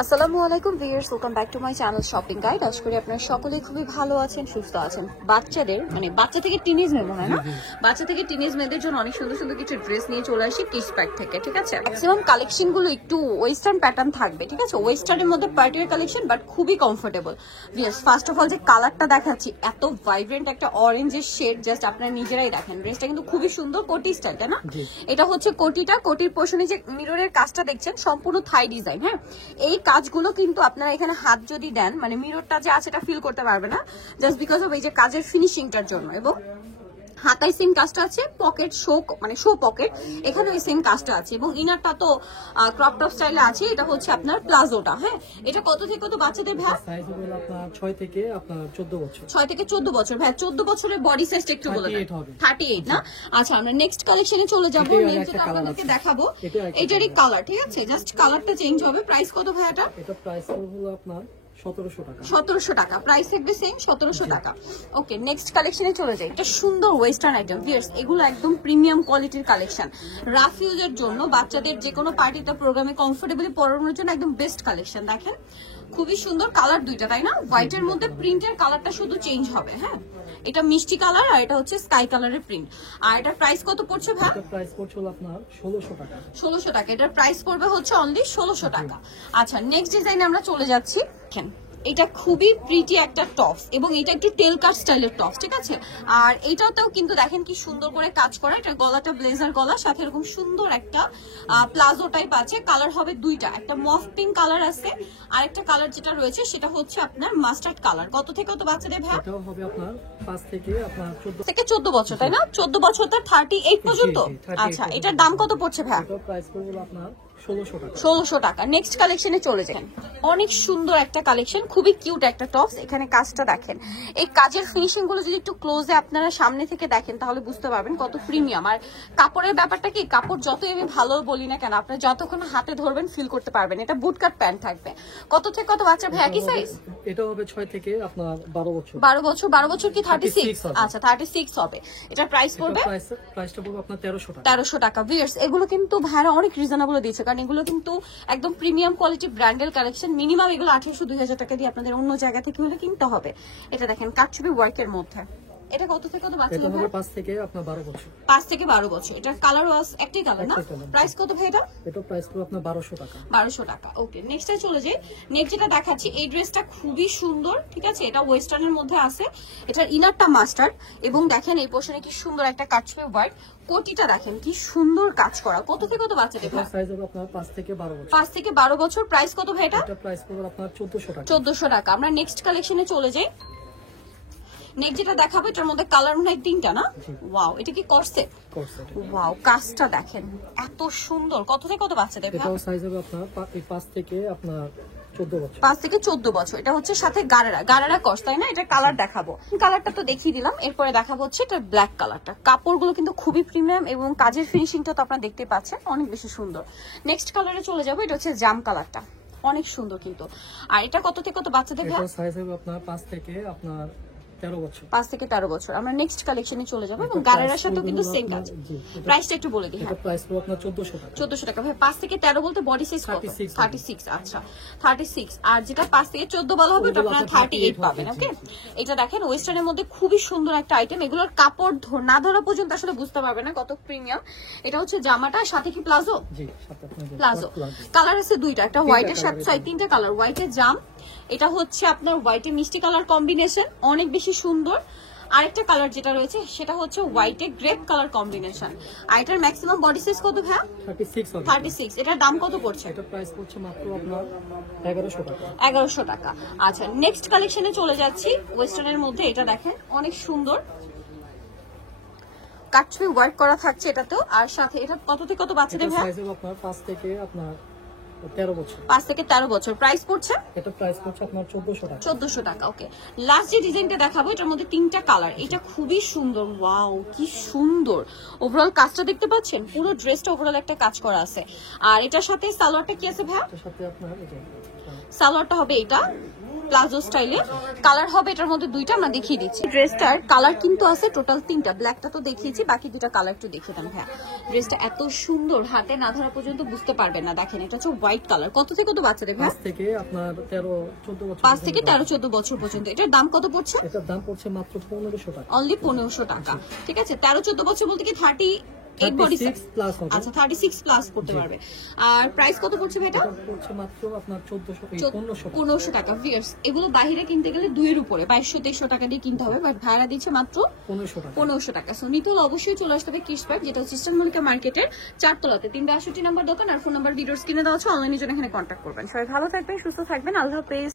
আসসালামু আলাইকুম viewers, welcome back to my channel shopping guide. আশা করি আপনারা সকলেই খুবই ভালো আছেন, সুস্থ আছেন। বাচ্চাদের বাচ্চা থেকে টিনেজ মেয়ে মনে হয় না, বাচ্চা থেকে টিনেজ মেয়েদের জন্য অনেক সুন্দর সুন্দর কিছু ড্রেস নিয়ে চলে আসি কিডস প্যাক থেকে। ঠিক আছে, ম্যাক্সিমাম কালেকশন গুলো একটু ওয়েস্টার্ন প্যাটার্ন থাকবে। ঠিক আছে, ওয়েস্টার্নের মধ্যে পার্টির কালেকশন, বাট খুবই comfortable. Viewers, first of all যে কালারটা দেখাচ্ছি, এত ভাইব্রেন্ট একটা অরেঞ্জের শেড, জাস্ট আপনারা নিজেরাই দেখেন। ড্রেসটা কিন্তু খুবই সুন্দর, কোটি স্টাইল, তাই না? এটা হচ্ছে কোটিটা, কোটির পোর্শনে যে মিররের কাজটা দেখছেন সম্পূর্ণ থাই ডিজাইন। হ্যাঁ, এই কাজগুলো কিন্তু আপনারা এখানে হাত যদি দেন, মিররটা যে আছে এটা ফিল করতে পারবে না, জাস্ট বিকজ অফ এই যে কাজের ফিনিশিংটার জন্য। এবং হাতায় সেম কাজটা আছে, পকেট শো শো পকেট, এখানে ওই সেম কাজটা আছে। এবং ইনারটা তো ক্রপ টপ স্টাইলে আছে। এটা হচ্ছে আপনার প্লাজোটা। হ্যাঁ, এটা কত থেকে কত বাচ্চাদের ভাই? সাইজ হবে আপনার 6 থেকে আপনার 14 বছর। 6 থেকে 14 বছর। ভাই 14 বছরের বডি সাইজটা একটু বলে দেন। 38 না? আচ্ছা, আমরা নেক্সট কালেকশনে চলে যাব। নেক্সট যেটা আপনাদেরকে দেখাবো এটারই কালার। ঠিক আছে, জাস্ট কালারটা চেঞ্জ হবে। প্রাইস কত ভাই এটা? এটা প্রাইস হলো আপনার 1700 টাকা। 1700 টাকা প্রাইস থাকবে, সেম 1700 টাকা। ওকে, নেক্সট কালেকশনে চলে যাই। এটা সুন্দর ওয়েস্টার্ন আইটেম। ভিউয়ার্স, এগুলো একদম প্রিমিয়াম কোয়ালিটির কালেকশন। রাফ ইউজের জন্য, বাচ্চাদের যে কোনো পার্টিতে প্রোগ্রামে কমফোর্টেবলি পরানোর জন্য একদম বেস্ট কালেকশন। দেখেন খুবই সুন্দর কালার দুইটা, তাই না? হোয়াইটের মধ্যে প্রিন্টের কালারটা শুধু চেঞ্জ হবে। হ্যাঁ, এটা মিষ্টি কালার আর এটা হচ্ছে স্কাই কালারের প্রিন্ট। আর এটার প্রাইস কত পড়ছে ভাই? এটা প্রাইস পড়ছে আপনার 1600 টাকা। 1600 টাকা। এটার প্রাইস পড়বে হচ্ছে অনলি 1600 টাকা। আচ্ছা, নেক্সট ডিজাইনে আমরা চলে যাচ্ছি। দেখেন এটা খুবই প্রিটি একটা টপ, এবং এটা একটু টেল কাট স্টাইলের টপ। ঠিক আছে, আর এটাতেও কিন্তু দেখেন কি সুন্দর করে কাজ করা। এটা গলাটা ব্লেজার গলা, সাথে এরকম সুন্দর একটা প্লাজো টাইপ আছে। কালার হবে দুইটা, একটা মফ পিঙ্ক কালার আছে, আর একটা কালার যেটা রয়েছে সেটা হচ্ছে আপনার মাস্টার্ড কালার। কত থেকে কত বাচ্চাদের ভাই? এটাও হবে আপনার 5 থেকে আপনার 14 থেকে 14 বছর, তাই না? 14 বছর থেকে 38 পর্যন্ত। আচ্ছা, এটার দাম কত পড়ছে ভাই? এটা প্রাইস পড়বে আপনার 1600 টাকা। 1600 টাকা। নেক্সট কালেকশনে চলে যান। অনেক সুন্দর একটা কালেকশন, খুবই কিউট একটা টপস। এখানে কাজটা দেখেন, এই কাজের ফিনিশিং গুলো যদি একটু ক্লোজে আপনারা সামনে থেকে দেখেন তাহলে বুঝতে পারবেন কত প্রিমিয়াম। আর কাপড়ের ব্যাপারটা কি, কাপড় যতই আমি ভালো বলি না কেন, আপনারা যতক্ষণ হাতে ধরবেন ফিল করতে পারবেন। এটা বুট কাট প্যান্ট থাকবে। কত থেকে কত বাচ্চার ভাই একই সাইজ? এটা হবে 6 থেকে আপনার 12 বছর। 12 বছর। 12 বছর কি 36? আচ্ছা, 36 হবে। এটার প্রাইস পড়বে, প্রাইসটা পড়বে আপনার 1300 টাকা। 1300 টাকা। ভিউয়ার্স, এগুলো কিন্তু ভাড়া অনেক রিজনেবল দিয়েছে, কারণ এগুলো কিন্তু একদম প্রিমিয়াম কোয়ালিটি ব্র্যান্ডের কালেকশন। মিনিমাম এগুলো 1800-2000 টাকা দিয়ে আপনাদের অন্য জায়গা থেকে হলে কিনতে হবে। এটা দেখেন কাটছবি ওয়ার্কের মধ্যে। এটা কত থেকে কত বাচ্চা? এটা হবে 5 থেকে আপনার 12 বছর। 5 থেকে 12 বছর। এটার কালার ওয়াজ একটাই কালার না? প্রাইস কত ভাই এটা? এটা প্রাইস পড়বে আপনার 1200 টাকা। 1200 টাকা। ওকে, নেক্সটে চলে যাই। নেক্সট যেটা দেখাচ্ছি, এই ড্রেসটা খুবই সুন্দর। ঠিক আছে, এটা ওয়েস্টার্নের মধ্যে আছে। এটার ইনারটা মাস্টার্ড, এবং দেখেন এই পোর্শনে কি সুন্দর একটা কাটছবি ওয়ার্ক। কোটিটা দেখেন কি সুন্দর কাজ করা। কত থেকে কত বাচ্চাদের ভাই? সাইজ হবে আপনার 5 থেকে 12 বছর। 5 থেকে 12 বছর। প্রাইস কত ভাই এটা? এটা প্রাইস পড়বে আপনার 1400 টাকা। 1400 টাকা। আমরা নেক্সট কালেকশনে চলে যাই। নেক্সট যেটা দেখাবো, এটার মধ্যে কালার মনে হয় 3টা না? ওয়াও, এটা কি করসেট? করসেট। ওয়াও, কাজটা দেখেন এত সুন্দর। কত থেকে কত বাচ্চাদের ভাই? এটাও সাইজ হবে আপনার 5 থেকে আপনার 14 বছর। 5 থেকে 14 বছর। এটা হচ্ছে সাথে গারারা কস, তাই না? এটা কালার দেখাবো। কালারটা তো দেখিয়ে দিলাম, এরপরে দেখাবো হচ্ছে এটা ব্ল্যাক কালারটা। কাপড়গুলো কিন্তু খুবই প্রিমিয়াম, এবং কাজের ফিনিশিংটা তো আপনারা দেখতে পাচ্ছেন, অনেক বেশি সুন্দর। নেক্সট কালারে চলে যাবো। এটা হচ্ছে জাম কালারটা, অনেক সুন্দর কিন্তু। আর এটা কত থেকে কত বাচ্চাদের ভাই? এটা সাইজ হবে আপনার 5 থেকে আপনার 13 বছর। 5 থেকে 13 বছর। আমরা নেক্সট কালেকশনে চলে যাবো, এবং গারারার সাথেও কিন্তু সেম কাজ। প্রাইসটা একটু বলে দিই। এটা প্রাইস পড়বে আপনার 1400 টাকা। 1400 টাকা। ভাই 5 থেকে 13 বলতে বডি সাইজ কত? 36। আচ্ছা, 36। আর যেটা 5 থেকে 14 বলা হবে ওটা আপনারা 38 পাবেন। ওকে, এটা দেখেন ওয়েস্টার্নের মধ্যে খুবই সুন্দর একটা আইটেম। এগুলোর কাপড় না ধরা পর্যন্ত আসলে বুঝতে পারবে না কত প্রিমিয়াম। এটা হচ্ছে জামাটা, সাথে কি প্লাজো? জি, সাথে আপনার প্লাজো। কালার আছে দুইটা, একটা হোয়াইটের সাথে 3টা কালার। হোয়াইটের জাম, এটা হচ্ছে আপনার হোয়াইটে মিষ্টি কালার কম্বিনেশন, অনেক বেশি সুন্দর। আরেকটা কালার যেটা রয়েছে সেটা হচ্ছে হোয়াইটে গ্রেপ কালার কম্বিনেশন। আর এটার ম্যাক্সিমাম বডি সাইজ কত ভাই? 36 হবে। 36। এটার দাম কত পড়ছে? এটা প্রাইস পড়ছে মাত্র আপনার 1100 টাকা। 1100 টাকা। আচ্ছা, নেক্সট কালেকশনে চলে যাচ্ছি। ওয়েস্টার্নের মধ্যে এটা দেখেন অনেক সুন্দর কাটছবি ওয়ার্ক করা থাকছে এটাতেও। আর সাথে এটা কত থেকে কত বাচ্চাদের ভাই? সাইজ হবে আপনার 5 থেকে আপনার 13 বছর। 5 থেকে 13 বছর। প্রাইস পড়ছে? এটা প্রাইস পড়ছে আপনার 1400 টাকা। 1400 টাকা। ওকে, লাস্ট যে ডিজাইনটা দেখাবো এটার মধ্যে 3টা কালার। এটা খুবই সুন্দর। ওয়াও, কি সুন্দর ওভারঅল কাজটা দেখতে পাচ্ছেন। পুরো ড্রেসটা ওভারঅল একটা কাজ করা আছে। আর এটার সাথে সালোয়ারটা কি আছে ভাই? এটার সাথে আপনার এটা সালোয়ারটা হবে এটা প্লাজো স্টাইলে। কালার হবে এটার মধ্যে দুইটা, আমরা দেখিয়ে দিচ্ছি। ড্রেসটার কালার কিন্তু আছে টোটাল 3টা। ব্ল্যাকটা তো দেখিয়েছি, বাকি দুটা কালার একটু দেখিয়ে দেন ভাইয়া। ড্রেসটা এত সুন্দর, হাতে না ধরা পর্যন্ত বুঝতে পারবেন না। দেখেন এটা হচ্ছে হোয়াইট কালার। কত থেকে কত বাচ্চাদের ভাই? 5 থেকে আপনার 13-14 বছর। 5 থেকে 13-14 বছর পর্যন্ত। এটার দাম কত পড়ছে? এটার দাম পড়ছে মাত্র 1500 টাকা। অনলি 1500 টাকা। ঠিক আছে, 13-14 বছর বলতে কি 38 বডি সাইজ 36 প্লাস হবে। আচ্ছা 36 প্লাস করতে পারবে। আর প্রাইস কত পড়ছে ভাই এটা? এটা পড়ছে মাত্র আপনার 1500 টাকা। ভিউয়ার্স এগুলো বাইরে কিনতে গেলে 2 এর উপরে 2200-2300 টাকা দিয়ে কিনতে হবে, বাট ভাড়া দিচ্ছে মাত্র 1500 টাকা। সো নিতে হলে অবশ্যই চলে আসতে হবে কিডস পার্ক, যেটা হচ্ছে ইস্টার্ন মল্লিকা মার্কেটের 4 তলাতে। 362 নাম্বার দোকান, আর ফোন নাম্বার ভিডিওর স্ক্রিনে দেওয়া আছে, অনলাইনের জন্য এখানে কন্ট্যাক্ট করবেন। সবাই ভালো থাকবেন, সুস্থ থাকবেন, আল্লাহ হাফেজ।